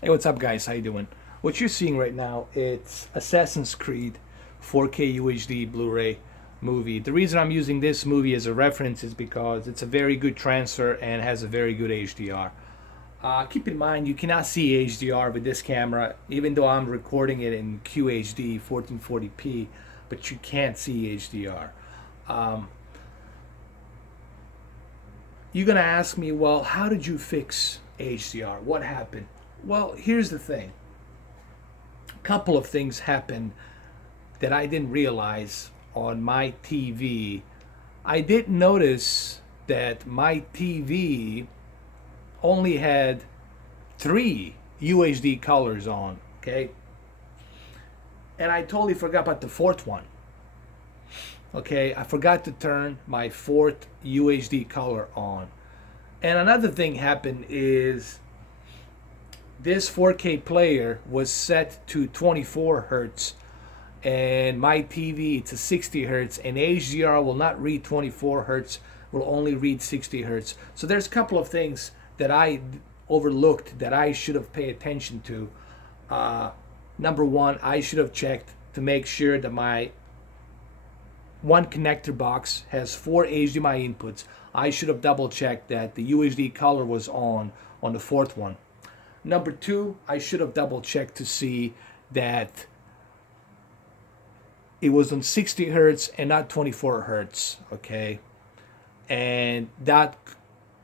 Hey, what's up, guys? How you doing? What you're seeing right now, it's Assassin's Creed 4K UHD Blu-ray movie. The reason I'm using this movie as a reference is because it's a very good transfer and has a very good HDR. Keep in mind, you cannot see HDR with this camera, even though I'm recording it in QHD 1440p, but you can't see HDR. Um, you're gonna ask me, well, how did you fix HDR? What happened? Well, here's the thing. A couple of things happened that I didn't realize on my TV. I did notice that my TV only had three UHD colors on, okay? And I totally forgot about the fourth one. Okay, I forgot to turn my fourth UHD color on. And another thing happened is this 4K player was set to 24 hertz, and my TV, it's a 60 hertz, and HDR will not read 24 hertz, will only read 60 hertz. So there's a couple of things that I overlooked that I should have paid attention to. uh, Number one, I should have checked to make sure that my one connector box has four HDMI inputs. I should have double checked that the UHD color was on the fourth one. Number two, I should have double checked to see that it was on 60 hertz and not 24 hertz. Okay, and that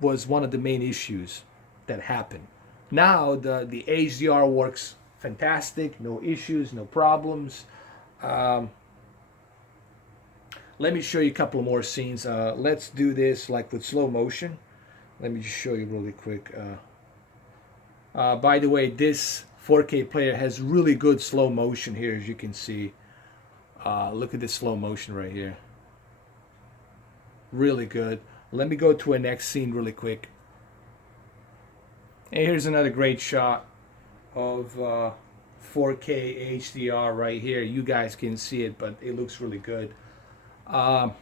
was one of the main issues that happened. Now the HDR works fantastic, no issues, no problems. Um, Let me show you a couple more scenes. Let's do this like with slow motion. Let me just show you really quick. By the way, this 4K player has really good slow motion here, as you can see. Look at this slow motion right here. Really good. Let me go to a next scene really quick. And here's another great shot of 4K HDR right here. You guys can see it, but it looks really good. Um,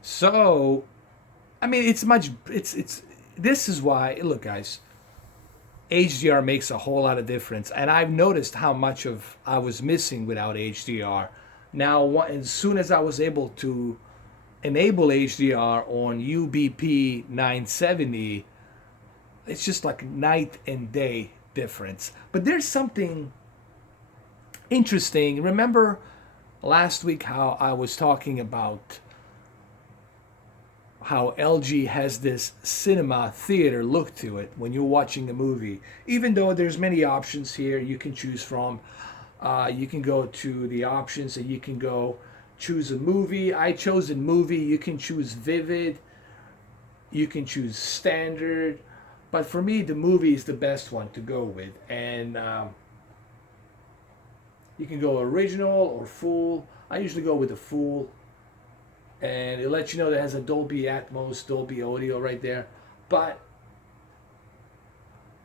so, I mean, it's this is why, look, guys, HDR makes a whole lot of difference, and I've noticed how much of I was missing without HDR. Now, as soon as I was able to enable HDR on UBP970, it's just like night and day difference. But there's something interesting. Remember last week how I was talking about how LG has this cinema theater look to it when you're watching a movie. Even though there's many options here you can choose from, you can go to the options and you can go choose a movie. I chose a movie. You can choose vivid. You can choose standard. But for me, the movie is the best one to go with. And you can go original or full. I usually go with the full, and it lets you know that it has a Dolby Atmos, Dolby Audio right there. But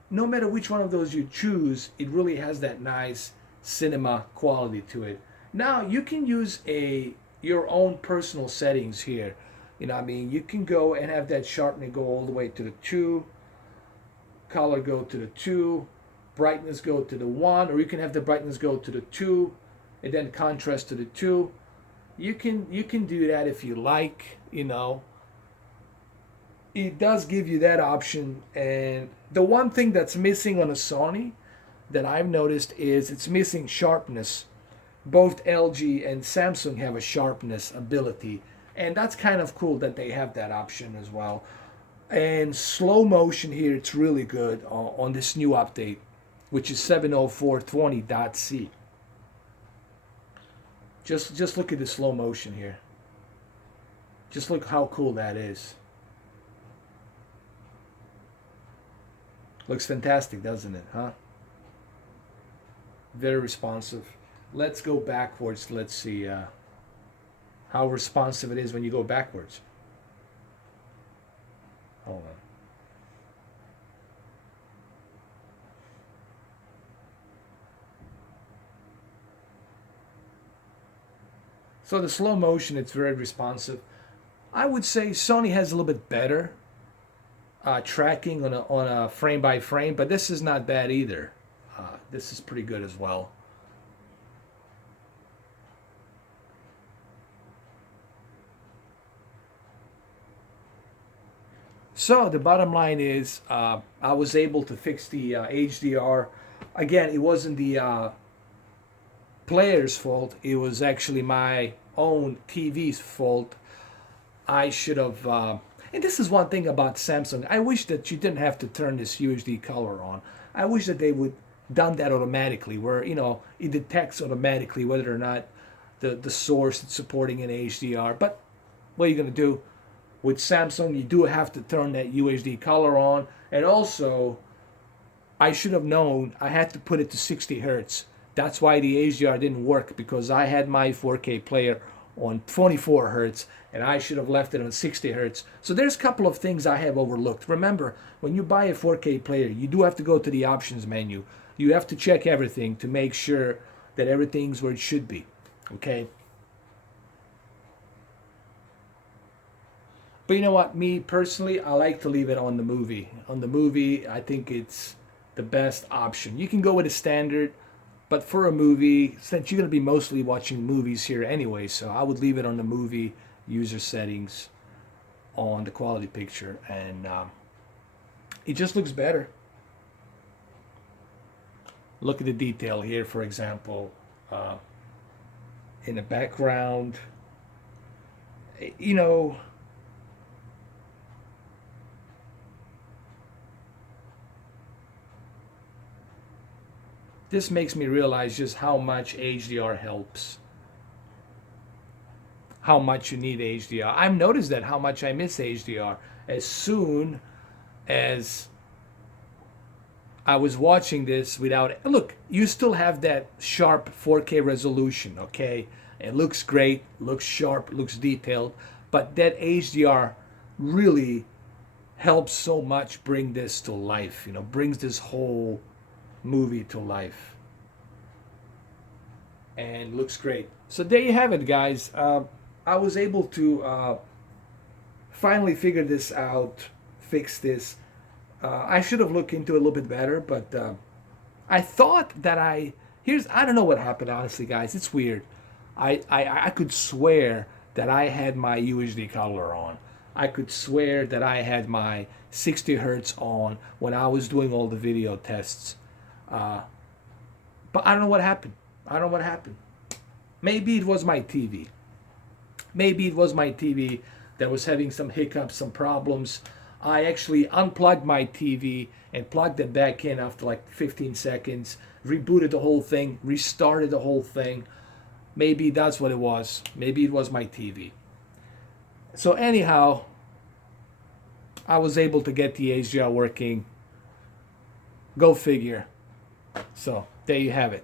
no matter which one of those you choose, it really has that nice cinema quality to it. Now you can use a your own personal settings here. You know, I mean, you can go and have that sharpening go all the way to the 2, color go to the 2, brightness go to the 1, or you can have the brightness go to the 2 and then contrast to the 2. You can do that if you like, you know. It does give you that option. And the one thing that's missing on a Sony that I've noticed is it's missing sharpness. Both LG and Samsung have a sharpness ability, and that's kind of cool that they have that option as well. And slow motion here, it's really good on this new update, which is 70420.c. Just look at the slow motion here. Just look how cool that is. Looks fantastic, doesn't it, huh? Very responsive. Let's go backwards. Let's see how responsive it is when you go backwards. Hold on. So the slow motion, it's very responsive. I would say Sony has a little bit better tracking on a frame by frame, but this is not bad either. This is pretty good as well. So the bottom line is, I was able to fix the HDR. Again, it wasn't the player's fault. It was actually my own TV's fault. I should have. And this is one thing about Samsung. I wish that you didn't have to turn this UHD color on. I wish that they would done that automatically, where it detects automatically whether or not the source is supporting an HDR. But what are you gonna do? With Samsung, you do have to turn that UHD color on, and also I should have known I had to put it to 60 hertz. That's why the HDR didn't work, because I had my 4K player on 24 hertz and I should have left it on 60 hertz. So there's a couple of things I have overlooked. Remember, when you buy a 4K player, you do have to go to the options menu. You have to check everything to make sure that everything's where it should be. Okay? But you know what? Me personally, I like to leave it on the movie. On the movie, I think it's the best option. You can go with a standard, but for a movie, since you're going to be mostly watching movies here anyway, so I would leave it on the movie user settings on the quality picture, and it just looks better. Look at the detail here, for example, uh, in the background. You know, this makes me realize just how much HDR helps, how much you need HDR. I've noticed that how much I miss HDR. As soon as I was watching this without it, look, you still have that sharp 4K resolution, okay? It looks great, looks sharp, looks detailed, but that HDR really helps so much bring this to life, brings this whole movie to life, and looks great. So there you have it, guys. I was able to finally figure this out, fix this. I should have looked into it a little bit better, but I thought that I don't know what happened, honestly, guys. It's weird. I could swear that I had my UHD color on. I could swear that I had my 60 hertz on when I was doing all the video tests. Uh, but I don't know what happened. I don't know what happened. Maybe it was my TV. Maybe it was my TV that was having some hiccups, some problems. I actually unplugged my TV and plugged it back in after like 15 seconds, rebooted the whole thing, restarted the whole thing. Maybe that's what it was. Maybe it was my TV. So anyhow, I was able to get the HDR working. Go figure. So there you have it.